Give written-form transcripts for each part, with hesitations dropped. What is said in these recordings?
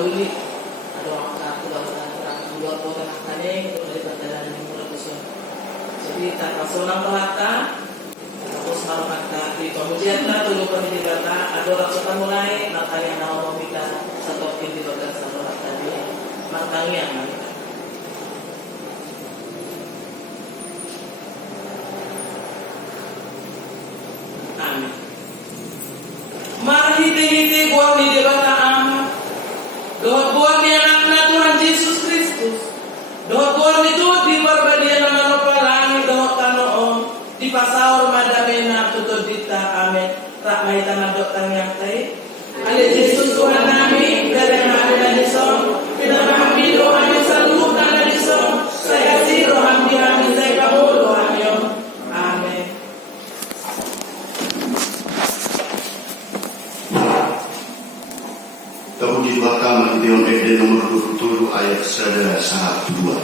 uli ada waktu dua orang kane untuk dari perjalanan yang berlangsung. Jadi tanpa seorang pelata terus malam kata di kemudian lah tunggu di kata ada orang suka mulai makanya mau kita satu tim di bagian satu tadi makanya amin. Mari hiti buang di debata amat. Doa buang di anak Tuhan Yesus Kristus. Doa buang itu di perbadian nama pelangi doa kanoon di pasar madamena tutur dita amin. Tak mai tanah dokter yang tai. Ale Yesus Tuhan kami dari kami dan Yesus. Kita kami doa yang selalu dan Yesus. Saya si roham di kami saya kamu doa yo. Amin. Tahu di belakang Gideon Eden nomor 27 ayat 1-2.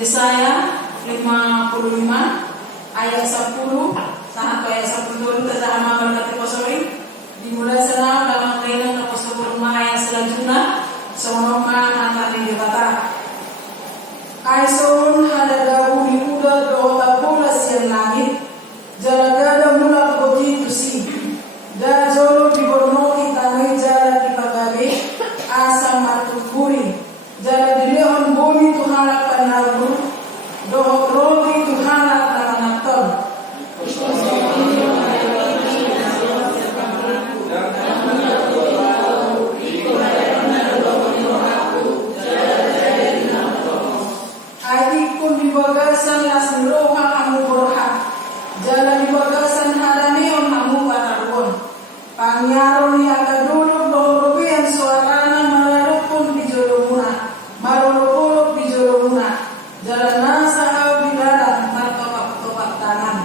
Yesaya 55 ayat 10 sampai ayat 10 terjemahan berkata kosori dimulai sana dalam kaitan apostol ayat selanjutnya semoga nanti dikata Aison ada dabu di udah doa bola siang langit jalan mula kodi tusi da jolo di borno kita jalan di pagabe asa matu kuri jalan di leon bumi Tuhan panaru doa rodi Tuhan panaton di bagasan las roha kamu berhak jalan di bagasan haraneon kamu panaruon pangyaron ni akadulog bahorobian suarana malarupon di jolomuna marulupulog di jolomuna jalan nasa au di darat martopak-topak tangan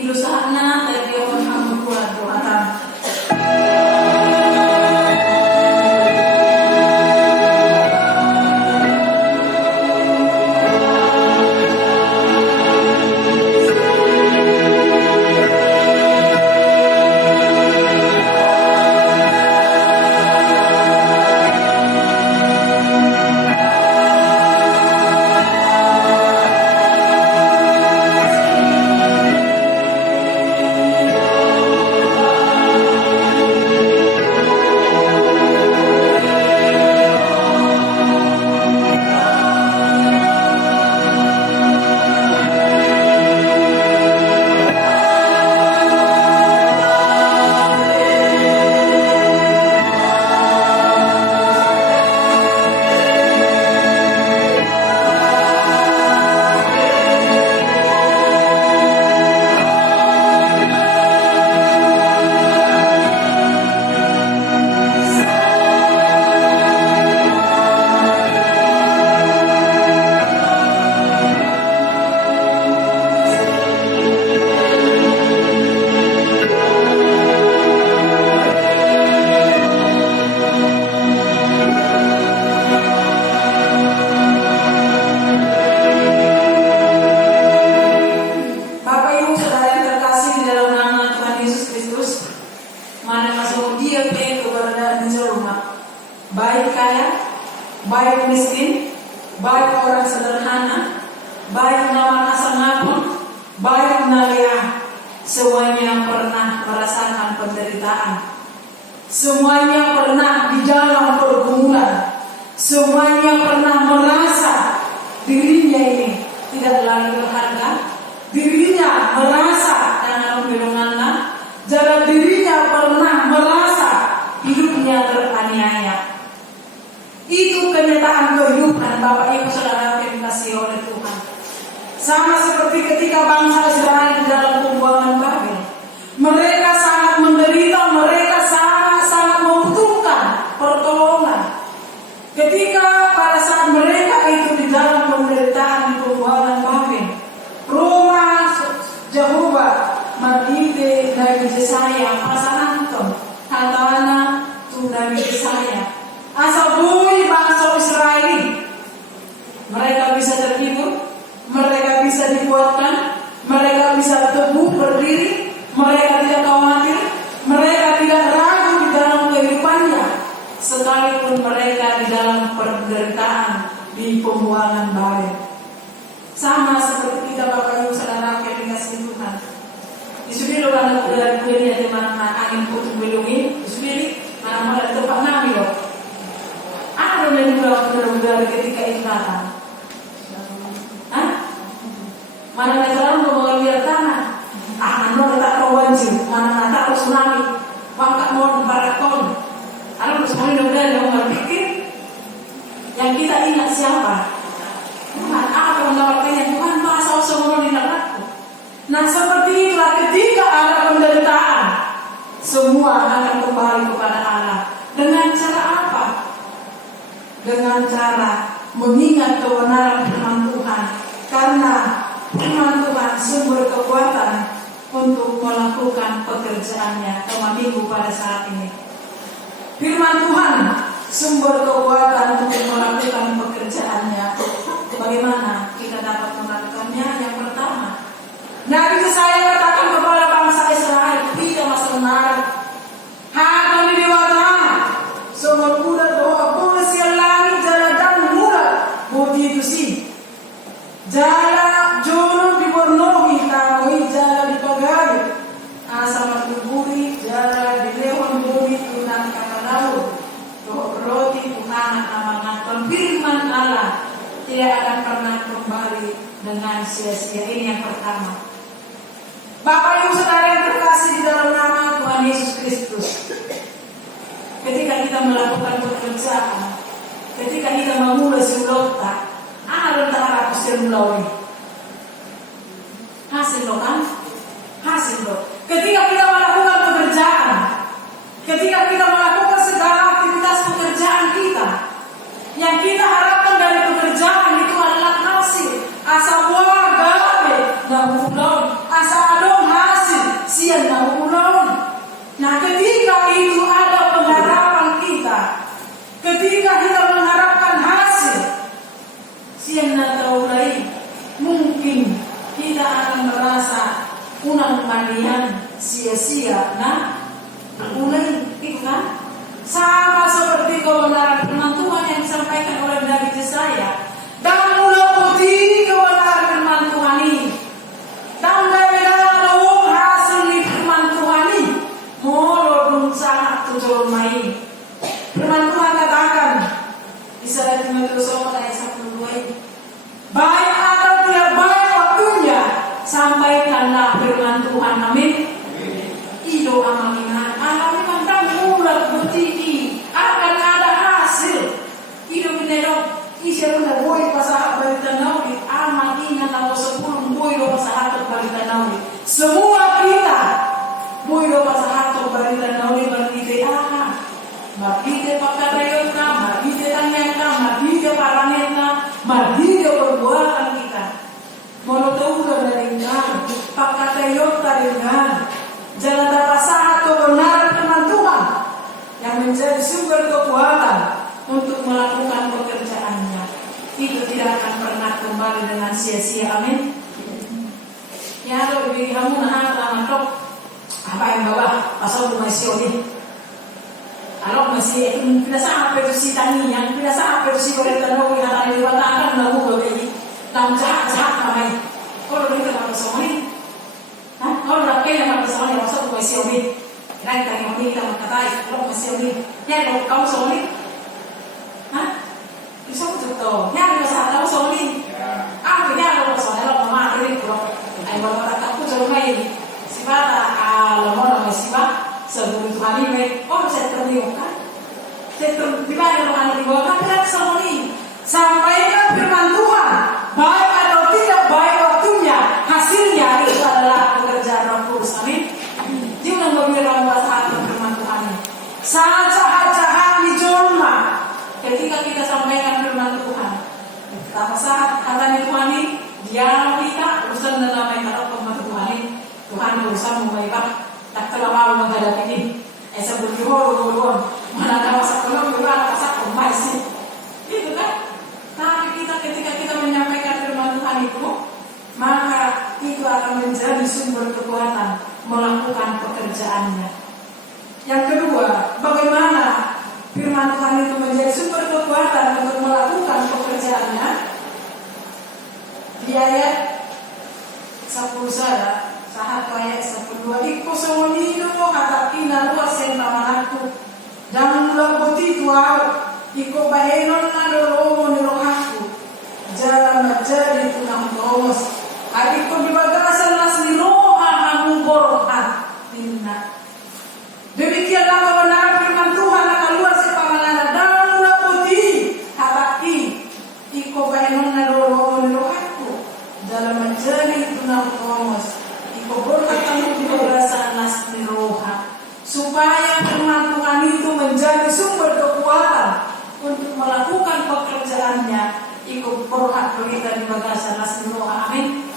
ilusahna dari orang kamu kuat Tuhan baik kaya, baik miskin, baik orang sederhana, baik nama asal baik nalea, semuanya pernah merasakan penderitaan. Semuanya pernah di dalam pergumulan. Semuanya pernah merasa dirinya ini tidak lagi berharga. Dirinya merasa karena kebingungan. Jadi dirinya pernah merasa hidupnya teraniaya. Itu kenyataan kehidupan Bapak Ibu Saudara yang dikasihi oleh Tuhan. Sama seperti ketika bangsa Israel di dalam pembuangan Babel. Mereka sangat menderita, mereka sangat membutuhkan pertolongan. Ketika pada saat mereka itu di dalam penderitaan di pembuangan Babel, Roma Jehovah Margite Nabi Yesaya pasananton hatana tu Nabi Yesaya asal bui bangsa Israel. Mereka bisa terhibur, mereka bisa dikuatkan, mereka bisa teguh berdiri. Mereka tidak khawatir, mereka tidak ragu di dalam kehidupannya, sekalipun mereka di dalam penderitaan di pembuangan Babel. Sama seperti kita Bapak Ibu Saudara yang dikasihi Tuhan. Disubiri orang dari dunia di mana angin putus belungin, disubiri mana tempat nami loh. Ada yang benar-benar ketika itu datang. Mana negara mau mengambil tanah? Ano tak kawanju, mana tak tsunami, pangkat mon barakon. Ada semuanya udah yang berpikir yang kita ingat siapa? Tuhan, apa menawarkannya Tuhan pasal semua di dalamku. Nah seperti itulah ketika ada penderitaan, semua akan kembali kepada Allah. Dengan cara apa? Dengan cara mengingat kebenaran firman Tuhan, karena firman Tuhan sumber kekuatan untuk melakukan pekerjaannya. Tema minggu pada saat ini, firman Tuhan sumber kekuatan untuk melakukan pekerjaannya. Bagaimana kita dapat melakukannya? Yang pertama, Nabi Yesaya katakan kepada bangsa Israel, tidak masalah menarik hati di dewata semua kuda doa polisi langit jalan dan muda bukti itu sih jalan jono dibornohi tahu jalan dipagai asal tuburi jalan di lewon budi tunang kapalaur roti Tuhan amanatkan firman Allah tidak akan pernah kembali dengan sia-sia. Ini yang pertama. Bapak Ibu Saudara yang terkasih di dalam nama Tuhan Yesus Kristus, ketika kita melakukan pekerjaan, ketika kita memulai sulota, ada antara kusir melalui hasil lo kan? Hasil lo. Ketika kita melakukan pekerjaan, ketika kita melakukan segala aktivitas pekerjaan kita, yang kita harapkan dari pekerjaan itu adalah hasil. Asa buah gawe dan pulau, asa adong hasil sian dan pulau. Nah ketika itu ada pengharapan kita, ketika kita mengharapkan hasil sian dan taulai, mungkin kita akan merasa unang mandian sia-sia. Nah mulai itu kan sama seperti kebenaran firman Tuhan yang disampaikan oleh Nabi Yesaya. Dan mula putih kebenaran firman Tuhan ini. Dan bagaimana hasil firman Tuhan ini. Molo belum sangat tujuan main. Firman Tuhan katakan di Salah Timotius ayat 1-2. Baik atau tidak baik waktunya, sampaikanlah firman Tuhan. Amin. Ido amalina, amalina kan mula putih akan ada hasil. Ido binero. Isya na boy pasahat balita nauli ama ina na 10 boy do pasahat balita nauli. Semua kita boy do pasahat balita nauli balite aha. Mabite pakarayota, mabite tanyata, mabite paraneta, mabite perbuatan kita. Monotouro dari dengan pakarayota dengan jalan pasahat kebenaran firman Tuhan yang menjadi sumber kekuatan untuk melakukan pekerjaannya. Itu tidak akan pernah kembali dengan sia-sia. Amin. Ya, kalau bagi kamu nah matok apa yang bawa asal rumah sioni. Kalau masih itu pinasa apa itu si tani yang pinasa apa itu si orang tanah yang ada di batang lalu bagi dalam jahat ramai. Kalau kita nak bersama kalau nak kena bersama ni masa tu masih oni. Lain kali oni kita mengatakan kalau masih oni. Ya kalau kau bersama ni, bisa betul. Ya kalau sahaja bersama ni, apa dia kalau bersama kalau mama ada ni kalau, ayah bapa tak aku jauh mai. Sifat lemah lemah sifat sebelum Tuhan ini, saya terlihat. Tiba-tiba yang dibawakan berat sama ini. Sampaikan firman Tuhan, baik atau tidak baik waktunya, hasilnya itu adalah pekerjaan Roh Kudus. Amin. Jangan memberikan bahasa firman Tuhan ini. Sangat jahat di jolma ketika kita sampaikan firman Tuhan. Betapa saat kata Tuhan ini, dia kita urusan dalam kata firman Tuhan ini. Tuhan berusaha membaikkan tak terlalu menghadapi ini. Sebelum dihoror mana ada masa belum berapa masa masih itu kan. Tapi ketika kita menyampaikan firman Tuhan itu, maka itu akan menjadi sumber kekuatan melakukan pekerjaannya. Yang kedua, bagaimana firman Tuhan itu menjadi sumber kekuatan untuk melakukan pekerjaannya? Di ayat 10 saat ayat 10, iko semonino hatakina luas yang tamanaku dan labuti tuau iko bahenon na loromo nirohaku jalan menjadi tunang tomos adiko dibagasan las niroha hamu borohan minna. Demikianlah kebenaran firman Tuhan akan luas sepangalan dan labuti hataki iko bahenon na loromo nirohaku jalan menjadi tunang tomos. Berkat kamu dibagasan nas niroha supaya firman Tuhan itu menjadi sumber kekuatan untuk melakukan pekerjaannya. Ikut berhak kita dibagasan nas niroha. Amin.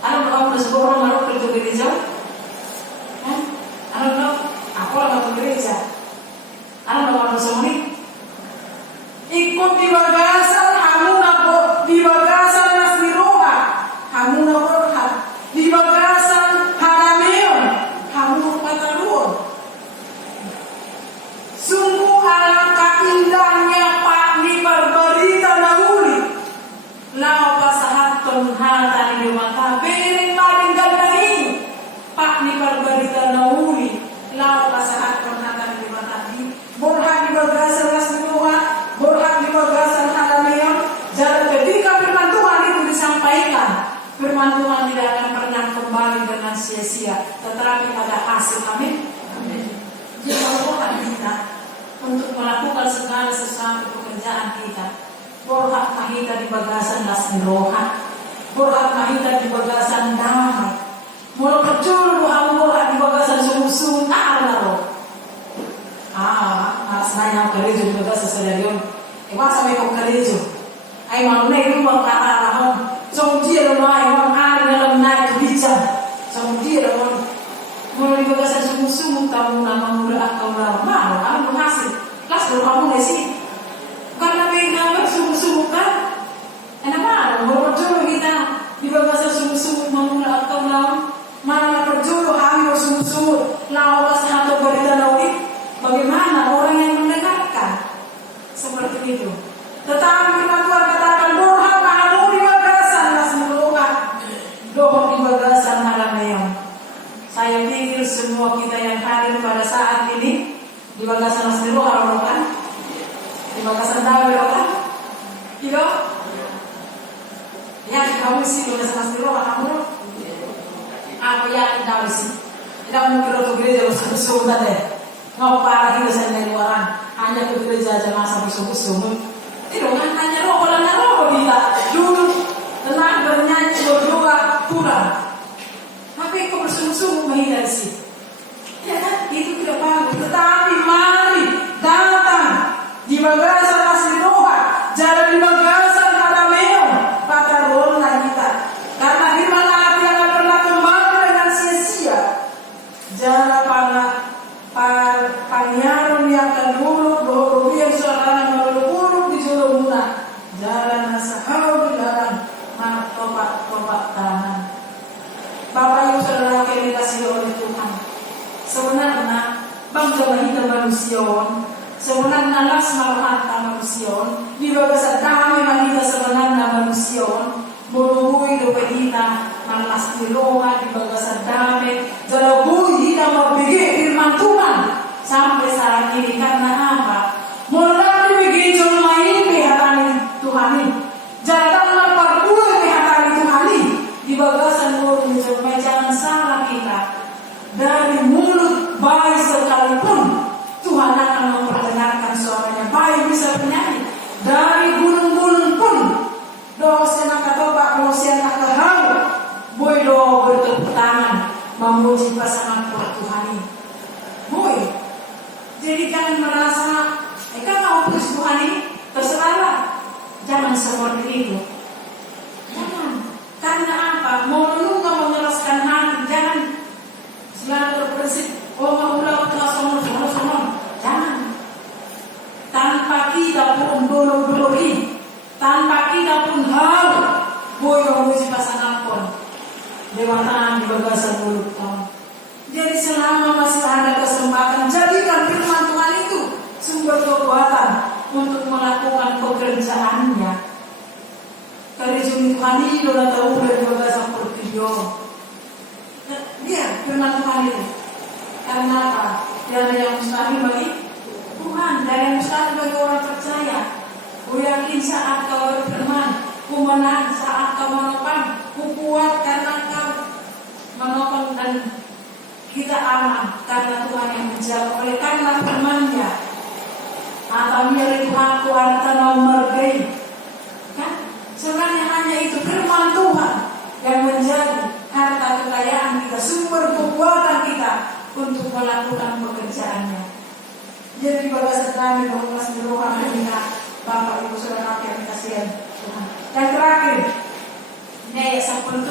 Ano kamu seorang malu kerja gereja? Ano aku lama gereja. Ano kamu semua ini? Ikut dibagasan kamu nak dibagasan nas niroha. Kamu nak berhak dibagasan harameon kamu pataruon. Sungguh alangkah indahnya Pak diperberita nauli lau pasahaton hata di mata bering paling ganda ini Pak diperberita nauli lau pasahaton hata di mata ini borhak dibagasan nasnuha borhak dibagasan harameon. Jadi ketika firman Tuhan itu disampaikan, firman Tuhan tidak akan pernah kembali dengan sia-sia, tetapi ada hasil. Amin. Jadi Tuhan kita untuk melakukan segala sesuatu pekerjaan kita, borhak mahita di bagasan las niroha, borhak mahita di bagasan damai. Mula perculu ang borhak di bagasan sumusun alaro. Senang gereja di bagasan sedarion. Masa may kong gereja. Ay malunay rumah kaarahon. So dia lemah yang ada dalam naik bijak. So dia lemah. Mulai bagasan sungguh-sungguh kamu nama muda atau lama, kamu berhasil. Kelas berkamu nasi. Karena mereka sungguh-sungguh kan. Enak mana? Berjodoh kita di bagasan sungguh-sungguh memula atau lama. Mana berjodoh hamil sungguh-sungguh. Lawas atau berita naudi. Bagaimana orang yang mendekatkan seperti itu? Tetapi firman Tuhan katakan borhak kamu di bagasan las niroha, doh di bagasan harameon. Saya pikir semua kita yang hadir pada saat ini di bagasan las niroha kan? Di bagasan dawe kan? Iya? Ya kamu sih di bagasan las niroha kamu? Apa ya dawe sih? Tidak mungkin untuk gereja bersungguh-sungguh tadi. Ngapa para kita sendiri orang hanya ke gereja aja masa bersungguh-sungguh. Itu kan hanya roh kita duduk tenang bernyanyi berdoa kurang. Tapi kau bersungguh-sungguh menghindari sih. Ya kan itu tidak bagus. Tetapi mari datang di bagasan las niroha, jalan di bagasan harameon, pataruonlah kita. Karena di mana hati akan pernah kembali dengan sia-sia. Jalan panyaron yang akan buruk bahwa yang seorang buruk di jolo muna jalan nasahau di dalam tobat tanah. Bapak Ibu saudara yang dikasihi oleh Tuhan, sebenarnya bangga manusia. Sebenarnya las malahata manusia, di baga sa dami manita sebenarnya manusia, buru-buru do pedita malas tilonga di baga sa dami, jalabui kita mabigi firman Tuhan sampai saat ini karena apa? Mulai dibigi jom main hatani Tuhani, jangan perbuat hatani Tuhani di baga sa buru jom jangan salah kita dari mulut bayi sekalipun. Tuhan akan memperdengarkan suaranya. Baik bisa bernyanyi dari gunung-gunung pun. Dosen katoba kalau siang tahu, boy do bertepuk tangan memuji pasangan Tuhan ini. Boy, jadi jangan merasa, kan mau puji Tuhan ini terserahlah. Jangan seperti itu. Jangan. Karena apa? Mau menunggu mengeraskan hati. Jangan selalu terprinsip. Oh, maulah kita semua. Jangan. Tanpa kita pun dulu-dului, tanpa kita pun tahu, boyo muji pasangan pun dewatan di bagasan mulut. Jadi selama masih ada kesempatan, jadikan firman Tuhan itu sumber kekuatan untuk melakukan pekerjaannya. Kerjaan Tuhan itu adalah tahu dari bagasan pertiyo. Dia firman Tuhan itu. Karena apa? Dia yang mustahil bagi Tuhan, dan yang mustahil bagi orang percaya. Ku yakin saat kau berfirman, ku menang saat kau menopang, ku kuat karena kau menopang, dan kita aman karena Tuhan yang menjaga. Oleh karena firman-Nya, atau milik Tuhanku harta nomor gay. Kan? Sebenarnya hanya itu firman Tuhan yang menjadi harta kekayaan kita, sumber kekuatan kita untuk melakukan pekerjaannya. Jadi bagas kami bahwa seluruh kita Bapak Ibu Saudara yang dikasihi Tuhan. Yang terakhir, ini ayat 10.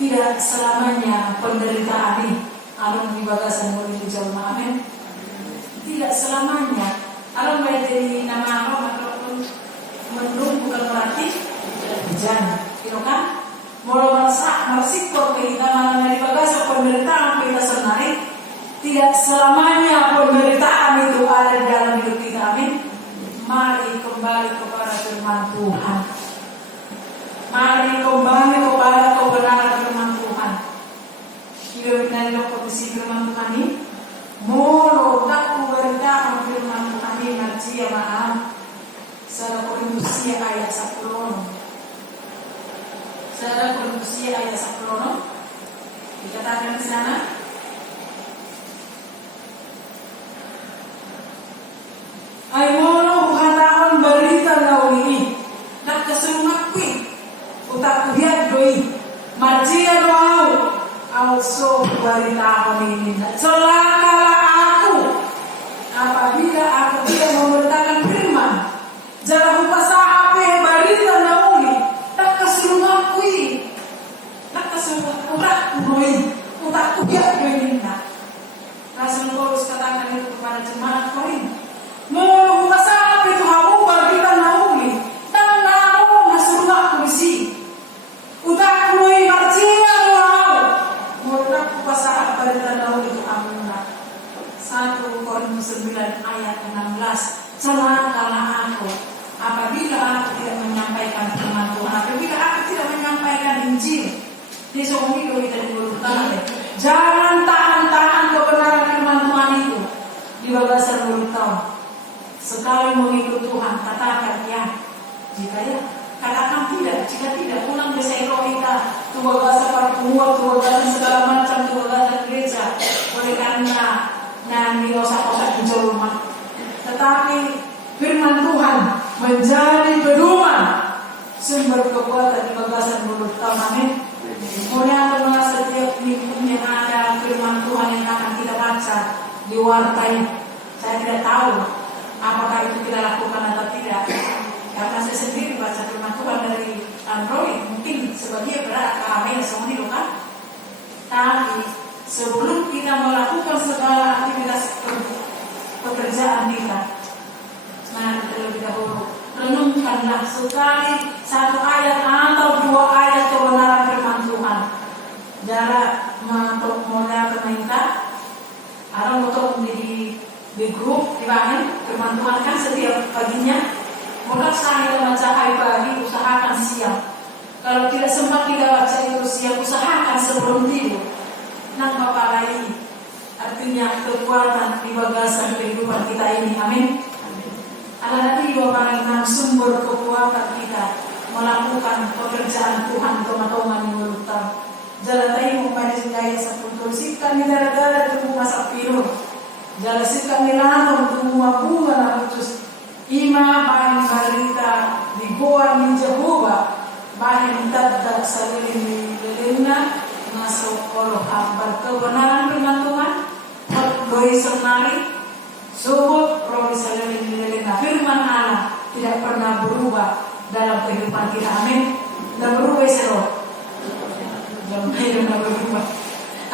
Tidak selamanya penderitaan ini alun di bagasan mulut jauh, amin. Tidak selamanya. Alun menjadi nama apa? Mendung bukan berarti jangan, gitu kan? Mau mersikor kita mana dari bagasan penderitaan kita sendiri. Tidak selamanya penderitaan itu ada di dalam hidup kita, amin. Mari kembali kepada firman Tuhan. Mari kembali kepada kebenaran firman Tuhan. Hidup dari kondisi firman Tuhan ini, moro tak kuberitakan firman Tuhan ini nanti ya maaf. Saudara Korintus ayat 10. Saudara Korintus ayat 10. Dikatakan di sana. Ay mono hataon berita kau ini nak kesumakwi utak biar doi marjia doau also berita kau ini celakalah aku apabila aku tidak memberitakan firman jangan lupa sahape berita kau ini nak kesumakwi utak doi utak biar doi nak Rasul Paulus katakan itu kepada jemaat Korintus. Mau masalah itu hamu berita naumi dan naum masalah kursi. Udah kui marcia doau. Mau nak pasal berita naum itu amuna. 1 Korintus 9 ayat 16. Celakalah aku apabila aku tidak menyampaikan firman Tuhan, apabila aku tidak menyampaikan Injil. Di suami kita diberitakan. Jangan tahan-tahan kebenaran firman Tuhan itu di bagasan mulut kau. Sekali mengikut Tuhan, katakan ya. Jika ya, katakan tidak. Jika tidak, pulang ke kita. Tuh bahasa para penguat, tuh bahasa segala macam, tuh bahasa gereja. Oleh karena nanti kosak-kosak di rumah. Tetapi firman Tuhan menjadi pedoman sumber kekuatan di bagasan mulut kau, amin. Kemudian teman setiap minggu yang ada firman Tuhan yang akan kita baca di wartai. Saya tidak tahu apakah itu kita lakukan atau tidak. Karena saya sendiri baca firman Tuhan dari Android, mungkin sebagian berat kami semua di lokal. Tapi sebelum kita melakukan segala aktivitas pekerjaan kita, mari terlebih dahulu renungkanlah sekali 1 ayat atau 2 ayat kebenaran firman Tuhan. Jarak untuk mulai permintaan bangun firman Tuhan kan setiap paginya. Mulai saya membaca hari pagi, usahakan siang. Kalau tidak sempat kita baca itu siang, usahakan sebelum tidur. Nak mapalai, artinya kekuatan di bagasan kehidupan kita ini. Amin. Adalah tiga orang sumber kekuatan kita melakukan pekerjaan Tuhan teman-teman yang berutang. Jalan tayo mempunyai gaya seputul sikan di darah-darah tubuh masak piru. Jalan sikan di lantung tubuh bunga na putus. Ima bahin balita di goa ni Jehovah. Bahin tadda salilin ni lelena masuk oloh hambar kebenaran firman Tuhan. Doi senari. Subur roh salilin ni lelena firman Allah tidak pernah berubah dalam kehidupan kita. Amin. Dan berubah seroh. Jangan pernah berubah.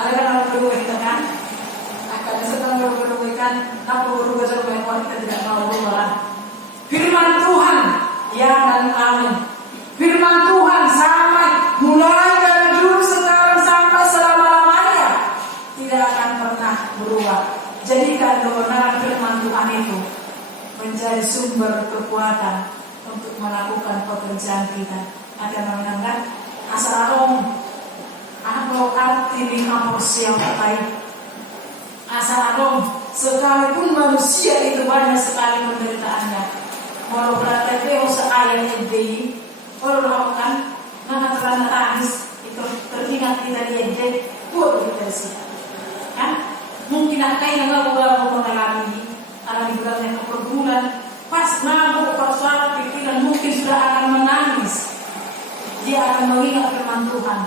Ada kan berubah kita kan? Akan sedang berubah kan? Apa berubah seroh kita tidak mau berubah. Firman Tuhan ya dan amin. Firman Tuhan sampai mulai dari dulu sekarang sampai selama-lamanya tidak akan pernah berubah. Jadikan kebenaran firman Tuhan itu menjadi sumber kekuatan untuk melakukan pekerjaan kita. Akan mengenangkan asal atau arti hapus yang baik. Asal sekalipun manusia itu banyak sekali penderitaannya. Walau berarti dia seayahnya di, walau lakukan nama terang tangis itu teringat kita dia jadi buat kita sih. Kan? Mungkin ada yang nggak mengalami alami beratnya kepergumulan. Pas nabuk pas suara pikiran mungkin sudah akan menangis. Dia akan mengingat firman Tuhan.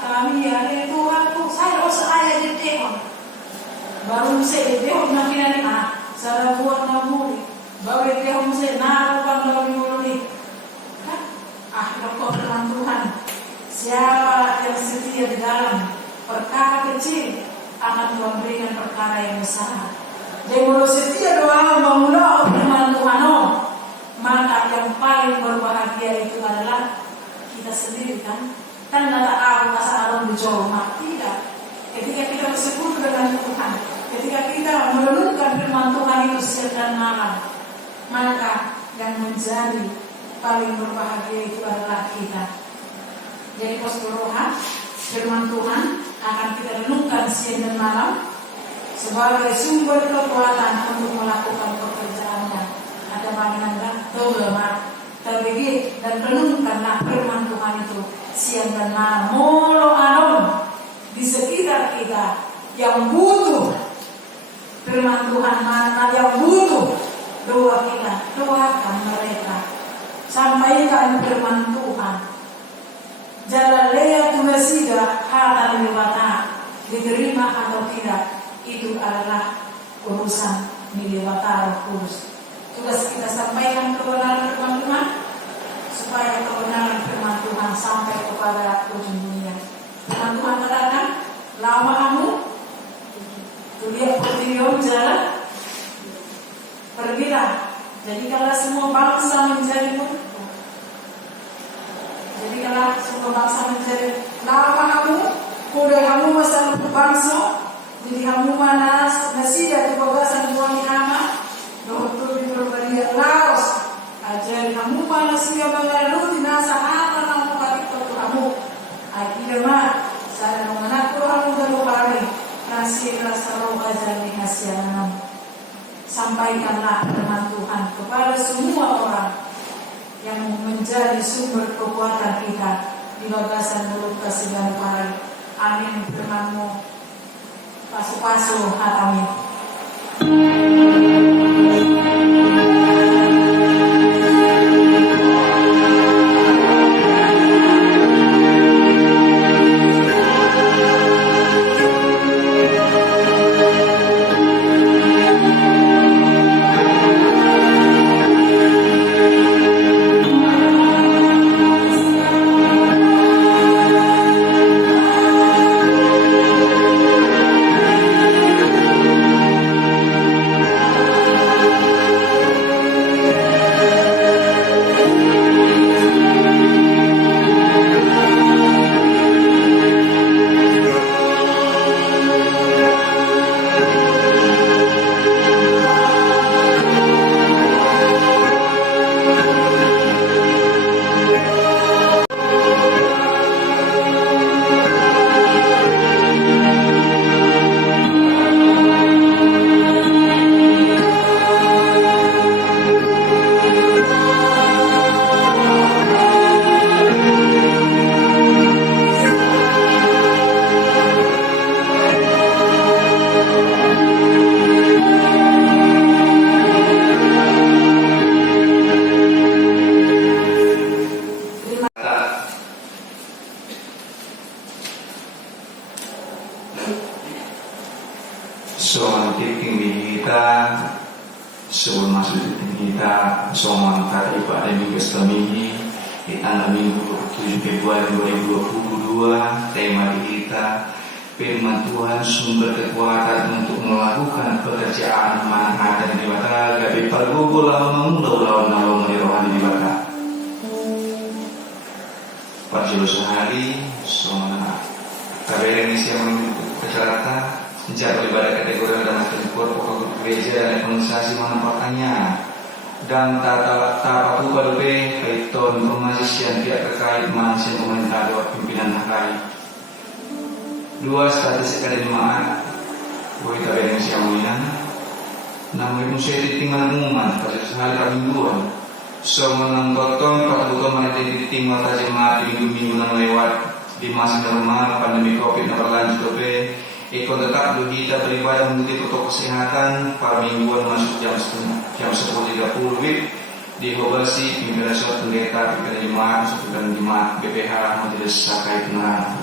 Kami ya Tuhanku, saya seayah jadi baru saya dia nanti saya buat naburi. Baru dia mesti naruh dalam mulut kan? Kau firman Tuhan. Siapa yang setia di dalam perkara kecil akan Tuhan berikan perkara yang besar. Jadi kalau setia doa memulai firman Tuhan, maka yang paling berbahagia itu adalah kita sendiri kan. Kan tidak tahu masa alam dijauh tidak. Ketika kita bersekutu dengan Tuhan, ketika kita merenungkan firman Tuhan itu siang dan malam, maka yang menjadi paling berbahagia itu adalah kita. Jadi posturah firman Tuhan akan kita renungkan siang dan malam sebagai sumber kekuatan untuk melakukan pekerjaannya. Ada makna terlemah, terbegit dan renungkanlah firman Tuhan itu siang dan malam. Molo alon di sekitar kita yang butuh firman Tuhan, mana yang butuh doa kita, doakan mereka, sampaikan firman Tuhan. Jalan lea tunasida hata lewata, diterima atau tidak itu adalah urusan milewata kudus. Tugas kita sampaikan kebenaran firman Tuhan supaya kebenaran firman Tuhan sampai kepada ujung dunia. Firman Tuhan katakan, lama kamu tuliak video jalan pergilah, jadikanlah semua bangsa menjadi muridku. Jadikanlah semua bangsa menjadi lama kamu, kuda kamu masa bangsa, jadi kamu manas nasi dan kebagasan buang nama, dokter di berbalik laos, ajar kamu manas dia banglalu di nasa apa kamu kali kamu, akhirnya mah saya mengaku kamu dalam hari nasi rasa roh ajar di hasianan. Sampaikanlah firman Tuhan kepada semua orang yang menjadi sumber kekuatan kita di bagasan mulut segala hari. Amin. Firman-Mu pasu-pasu amin. soal tipping kita sebelum masuk tipping kita soal kata ibadah minggu setamihi di tanggal minggu 7 Februari 2022. Tema kita firman Tuhan sumber kekuatan untuk melakukan pekerjaan mana ada di bata gabi pergugul lawan lawan rohani di bata pada sehari soal kabar Indonesia mencatat mencapai ibadah kategori dan pokok gereja dan organisasi manfaatnya dan tata tupa lebih kaiton informasi yang tidak terkait manusia pemerintah lewat pimpinan nakai. Dua statistik ada jemaat boleh kabar Indonesia mainan namun musia ditinggal umuman pada sehari mingguan so menonton pada mana ditinggal pada jemaat di minggu yang lewat di masa normal pandemi COVID yang berlanjut lebih. Ikon tetap kita beribadah mengikuti protokol kesehatan pada mingguan masuk jam 10.30 di Hobasi pimpinan surat pendeta pimpinan jemaat dan jemaat BPH Majelis Sakai Penerang.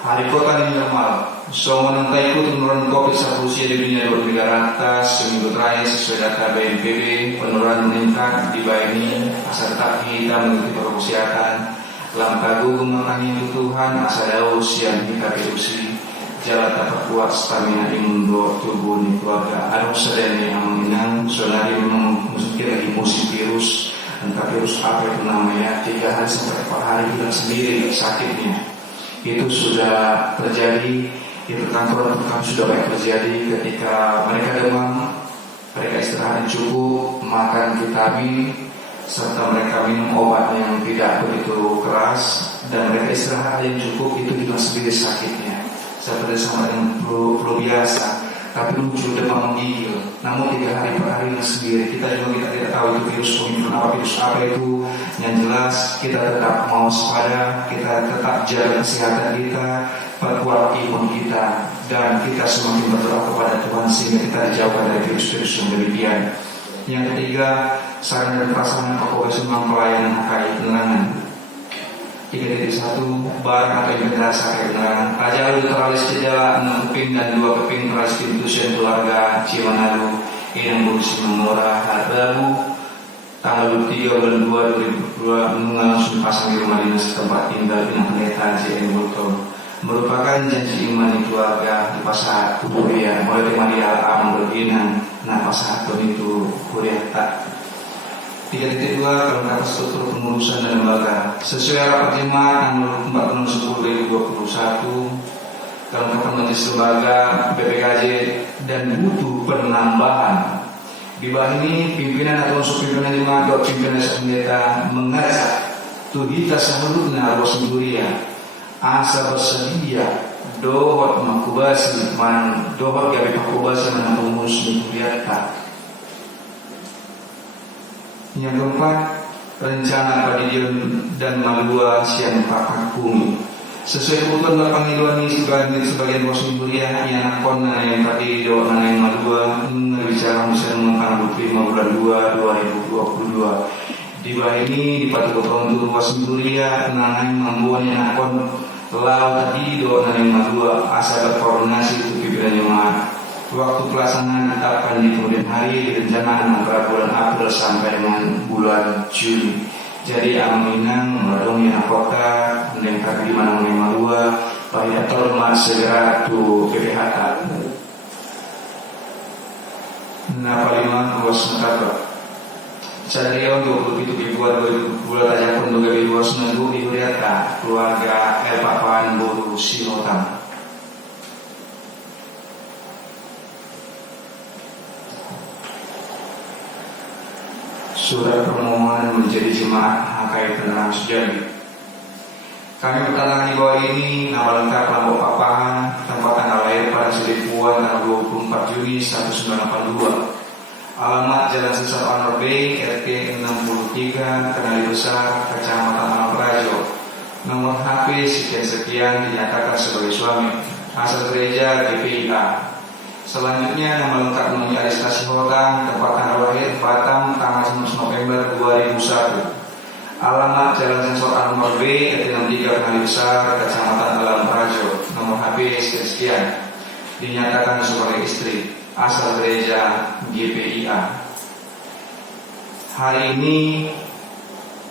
Hari kota ini normal. So menentai ikut penurunan COVID usia di dunia 2 negara atas seminggu terakhir sesuai data BNPB penurunan meningkat di ini asal tetap kita mengikuti protokol kesehatan. Langkah gugung menangi Tuhan asa daus yang kita reduksi jalan dapat kuat stamina imun tubuh ni keluarga harus sedang yang mengenang soalnya mungkin lagi musim virus entah virus apa itu namanya 3 hari sampai 4 hari kita sendiri sakitnya itu sudah terjadi itu kantor sudah banyak terjadi ketika mereka demam mereka istirahat cukup makan vitamin serta mereka minum obat yang tidak begitu keras dan mereka istirahat yang cukup itu juga sendiri sakitnya seperti sama dengan flu biasa tapi muncul demam menggigil namun 3 hari per hari sendiri kita tidak tahu itu virus apa itu yang jelas kita tetap mau waspada kita tetap jaga kesehatan kita perkuat imun kita dan kita semakin berdoa kepada Tuhan sehingga kita dijauhkan dari virus-virus yang demikian. Yang ketiga, saran dan perasaan kekoleksian pelayanan HKI Penerangan. 3.1 barang atau inventaris HKI Penerangan. Raja Lalu teralis jendela 6 keping dan 2 keping teralis institusi keluarga Cimanalu Inang Burusi Mengora Harbabu tanggal 23 bulan 2 2022 langsung pasang di rumah dinas tempat tinggal Bina Pendeta JN Bulto merupakan janji iman keluarga di pasar Kuria mulai tema dia alam berbina nah pasar itu Kuria tak 3.2 kelengkapan struktur pengurusan dan lembaga sesuai rapat jemaat nomor 46/10/2021 kelengkapan majelis lembaga BPKJ dan butuh penambahan. Di bawah ini pimpinan atau unsur pimpinan jemaat atau pimpinan pendeta mengajak tuhita sahrutna arwah senturia asa bersedia dohot makubasi man dohot gabi makubasi man umus mikuliata. Yang keempat, rencana Padidion dan Malua siang papak bumi. Sesuai kebutuhan panggilan ini sebagian bos kuliah yang akon yang Padidion dan yang Malua berbicara bisa mengangkat 5 bulan 2 2022. Di bawah ini dipatuhi untuk bos kuliah nangan membuat yang akon lau Padidion dan yang Malua asal berkoordinasi untuk pimpinan jemaat. Waktu pelaksanaan ditetapkan di kemudian hari direncanakan antara bulan April sampai dengan bulan Juli. Jadi Aminang melalui kota menengkar di mana Malua variator segera tu PPHK. Nah paling luas nakata. Cadrio 27 Februari 2022 tajakun juga di luas nunggu di Uriata keluarga El Papan Buru Sinotam. Surat permohonan menjadi jemaat HKI Penerangan Sejati. Kami bertanda di bawah ini nama lengkap Lambok Papahan, tempat tanggal lahir pada Selipuan tanggal 24 Juni 1982. Alamat Jalan Sesar Honor B, RT 63, Kenali Besar, Kecamatan Alam Prajo. Nomor HP sekian-sekian dinyatakan sebagai suami. Asal gereja GPIA. Selanjutnya nama lengkap Noni Aristasi Hotang, tempat tanggal lahir Batam, tanggal 19 November 2001. Alamat Jalan Sensor Nomor B, RT 63 Kenali Besar, Kecamatan Alam Prajo. Nomor HP sekian. dinyatakan sebagai istri asal gereja GPIA. Hari ini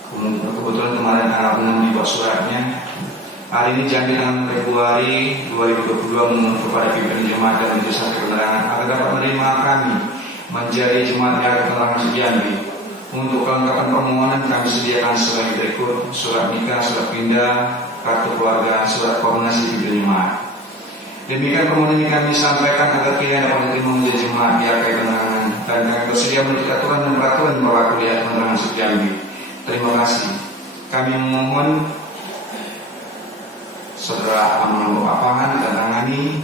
kebetulan kemarin tanggal 6 dibuat suratnya. Hari ini Jambi tanggal Februari 2022 memohon kepada pimpinan jemaat dan majelis kebenaran agar dapat menerima kami menjadi jemaat yang keterangan Jambi. Untuk kelengkapan permohonan kami sediakan sebagai berikut: surat nikah, surat pindah, kartu keluarga, surat koordinasi pimpinan jemaat. Demikian permohonan ini kami sampaikan agar kalian dapat menerima menjadi jemaat di AKI Penerangan dan kami bersedia menurut aturan dan peraturan yang berlaku di AKI Penerangan Jambi. Terima kasih. Kami memohon Saudara Amal Papahan dan tangani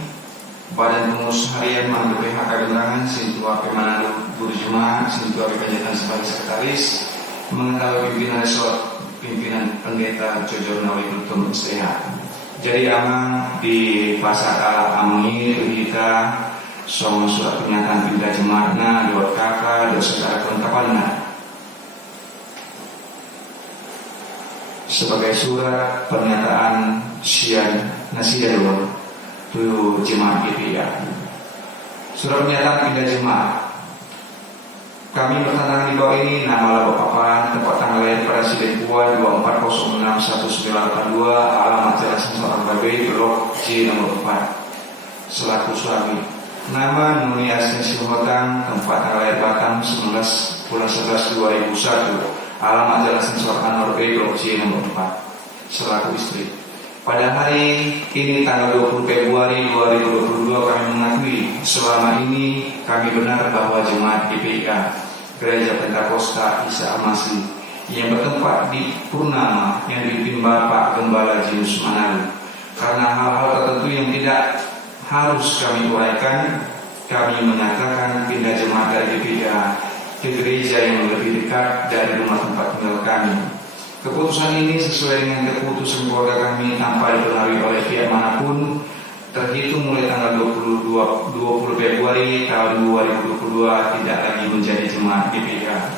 Badan Pengurus Harian Mandu PHK Penerangan, Sintua Pemanadu Guru Jemaat, Sintua Penjatan sebagai sekretaris, mengetahui pimpinan resort, pimpinan pendeta Jojo Nawi Kultum STH. Jadi amang di pasar amang ini kita sama surat pernyataan pindah jemaatna, dua kakak, dua saudara kelengkapannya. Sebagai surat pernyataan sian nasidarul tu jemaat GPIA. Surat pernyataan pindah jemaat. Kami bertanda di bawah ini nama Bapak, tempat tanggal lahir pada Siden Puan 24061982, alamat Jalan Semarang Babe, Blok C nomor 4, selaku suami. Nama Nuni Asni Silhotang, tempat tanggal lahir Batam 19 bulan 11 2001, alamat Jalan Semarang Babe, Blok C nomor 4, selaku istri. Pada hari ini tanggal 20 Februari 2022 kami mengakui selama ini kami benar bahwa jemaat GPIA Gereja Pentakosta Isa Al-Masih yang bertempat di Purnama yang dipimpin Bapak Gembala Jinus Manado. Karena hal-hal tertentu yang tidak harus kami uraikan, kami menyatakan pindah jemaat dari GPIA ke gereja yang lebih dekat dari rumah tempat tinggal kami. Keputusan ini sesuai dengan keputusan keluarga kami tanpa dipengaruhi oleh pihak manapun, terhitung mulai tanggal 20 Februari tahun 2022 tidak lagi menjadi jemaat GPIA.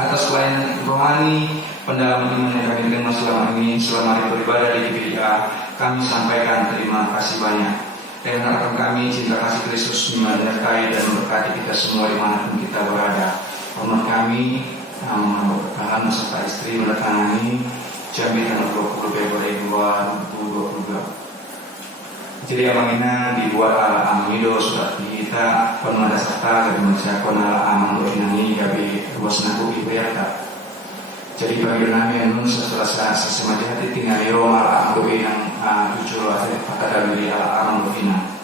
Atas pelayanan rohani, pendalaman iman yang kami terima selama ini, selama beribadah di GPIA, kami sampaikan terima kasih banyak. Dan harapan kami cinta kasih Kristus menyertai dan memberkati kita semua dimanapun kita berada. Hormat kami Bahan beserta istri menandatangani Jambi tanggal 20 Februari 2022. Jadi amangina dibuat ala amido surat kita penanda serta dari manusia konala amang doinani gabi ruas naku ibayata. Jadi bagi nami yang setelah sesemaja hati tinggal di Roma ala doin yang tujuh kata dari ala amang doina.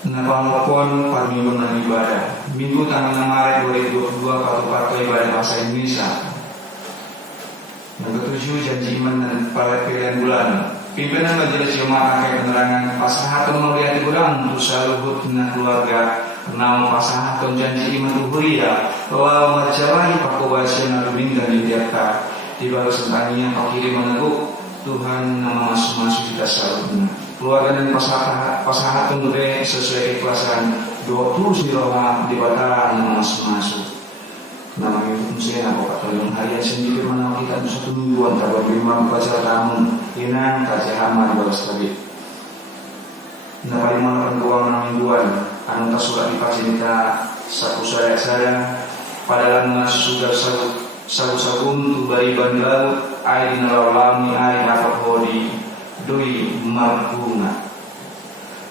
Napalopon par minggu dan ibadah Minggu tanggal 6 Maret 2022 Partai Ibadah Bahasa Indonesia. Yang ketujuh, janji iman dan pilihan bulan. Pimpinan majelis jemaat AKI Penerangan pasahatun melihat bulan berusaha luhut dengan keluarga. Nama pasahatun janji iman tuhuria bahwa majalah pakobasian alumin dan didiaka di bawah sentaninya pakiri meneguk Tuhan nama masuk-masuk kita selalu. Keluarga dan pasahatun gede sesuai keikhlasan 20 roha di bataran nama masuk-masuk. Nama itu saya nak bapak tolong harian sendiri mana kita itu 1 mingguan kalau lima baca tamu inang kasih hama di bawah sekali. Nama lima keuangan mingguan anu surat dipacinta satu saya pada lama sudah sabu bari bandau air nalalami air apa hodi doi margunga.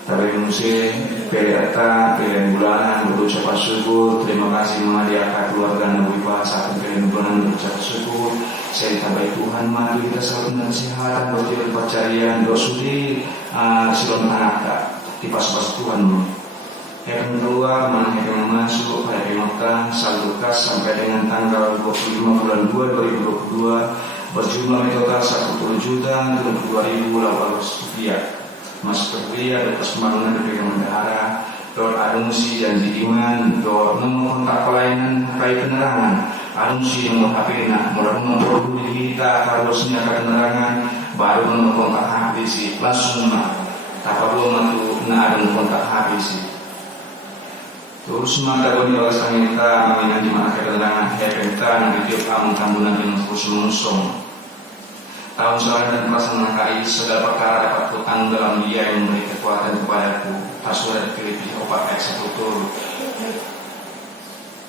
Tapi musik PDATA, pilihan bulanan, berucap syukur. Terima kasih menghadiahkan keluarga Nabi Bahasa pilihan bulanan berucap syukur. Saya ditabai Tuhan, mati kita selalu dengan kesehatan, berjalan percarian, dosudi, silon anakta, di pas-pas Tuhan. Yang keluar, mana yang masuk, pada pemotang, salukas sampai dengan tanggal 25 bulan 2 2022, berjumlah total 1.072.800 rupiah. Masuk kuliah, atas pembangunan dari bendahara, dor adungsi janji iman, dor nomor kontak pelayanan KAI Penerangan, adungsi nomor HP nak, nomor kita karosnya ke penerangan, baru nomor kontak habisi, langsung nak, tak perlu matu nak ada kontak habisi. Terus mata boni bagas kita mengaji mana ke penerangan, kita nanti tiap kamu tambunan dengan terus mengusung. tahun suara dan perasaan KAI, segala perkara dapat kutanggung dalam Dia yang memberi kekuatan kepadaku. Passurat Filipi 4 ayat 1 turut.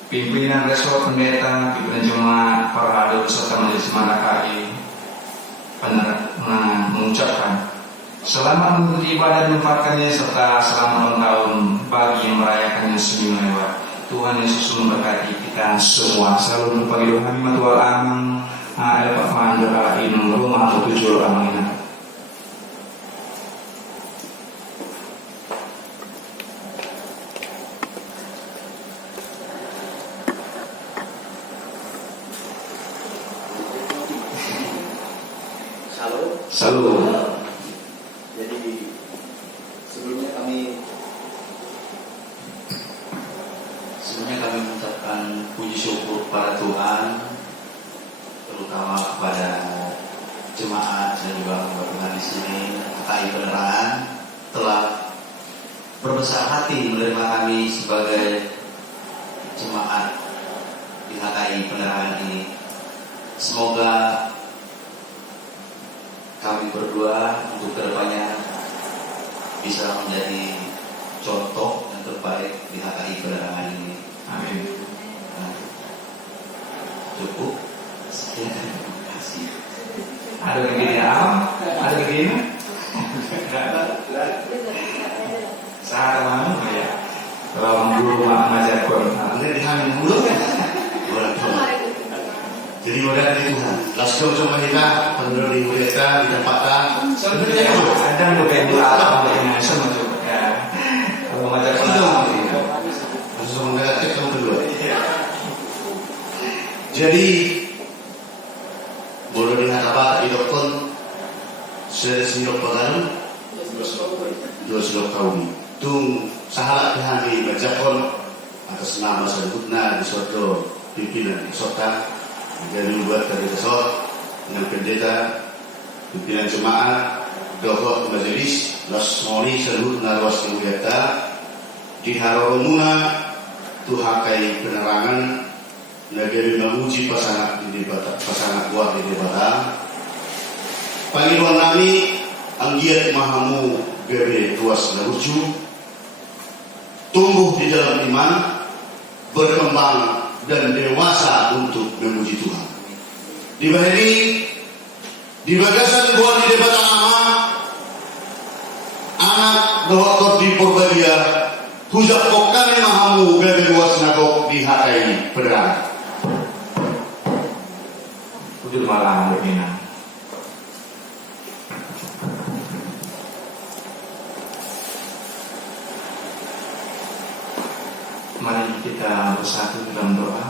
Pimpinan resort pendeta, pimpinan jemaat, para hadir serta majelis jemaat KAI mengucapkan selamat mengikuti ibadah dan manfaatkannya serta selamat ulang tahun bagi yang merayakannya seminggu lewat. Tuhan Yesus memberkati kita semua. Selalu berpagi doa kami matua amang Pak Mandra Inung Rumah 7 Amina. Salut. Jadi sebelumnya kami mengucapkan puji syukur kepada Tuhan, terutama kepada jemaat dan juga hamba Tuhan di sini, KAI Penerangan telah berbesar hati menerima kami sebagai jemaat di KAI Penerangan ini. Semoga kami berdua untuk kedepannya bisa menjadi contoh yang terbaik di KAI Penerangan ini. Amin. Cukup. Sekian, terima kasih. Ada begini ada begini. Saya mau ya. Kalau dulu mengajar Quran, Anda dihamil dulu kan? Jadi mudah di Tuhan. Langsung sama kita penerima kita didapatkan. sebenarnya ada beberapa alam yang sama juga. Ya. Kalau mengajar Quran, Langsung mengajar kita kedua. Jadi boleh dihadapkan idokon sedang pengaruh 2 tahun. Tung sahalat dihani bajakon atas nama sebutna di suatu pimpinan sota. Jadi buat dari resort dengan pendeta, pimpinan jemaat, dohot majelis, lasmoni seluruh narwas kemuliaan di haroromuna tuhakai penerangan negeri memuji pasangan di debat pasangan buah di debat. Panggilan kami anggiat mahamu bebe tuas naruju tumbuh di dalam iman, berkembang dan dewasa untuk memuji Tuhan. Di bahari di bagasan buah di debat anak dokter di Purbalia hujak kokan mahamu bebe tuas nagok di KAI Penerangan. Udah malam begini. Mari kita bersatu dalam doa.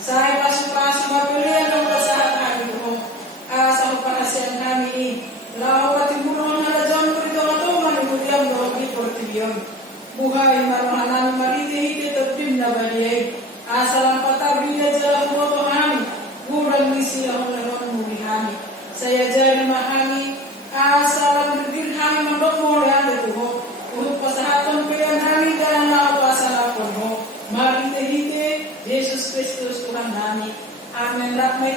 Saya pasu-pasu mapilihan ng pasahan kami ko. Sa pagpakasyan kami ini. Lawa timulong na radyon ko ito ato manibutiyang doon iportibiyon. Buhay maruhan namin mariti-hiti tatim na baliyay. Asa lang patabiya dyan ang moto kami. Gurang misi ako na ron muli kami. Saya dyan mahami. Asa lang bibir kami mandok mo rin ito ko. Untuk pasahaton pilihan kami dahil nakapasa na po mo. Mariti-hiti Yesus Kristus Tuhan kami. Amin. May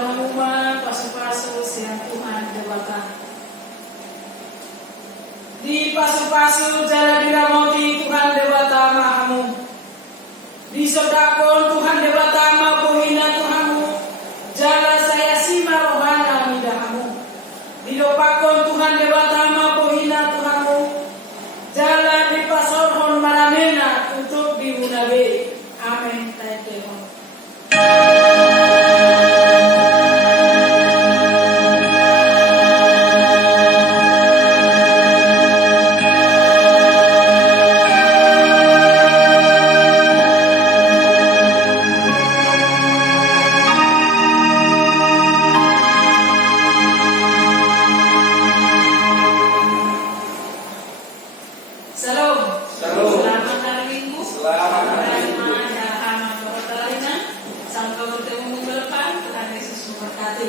dalam rumah pasu-pasu siang Tuhan dewata. Di pasu-pasu jalan diramoti Tuhan dewata mahamu. Di sodakon Tuhan dewata mabuhina Tuhanmu. Jala saya sima rohana midahamu. Di dopakon Tuhan dewata mabuhina Tuhanmu. Jala di pasorhon maramena untuk dimunabe. Amin. Taikehon. Salam. Selamat hari Minggu. Selamat hari Minggu. Sampai bertemu minggu depan. Tuhan Yesus memberkati.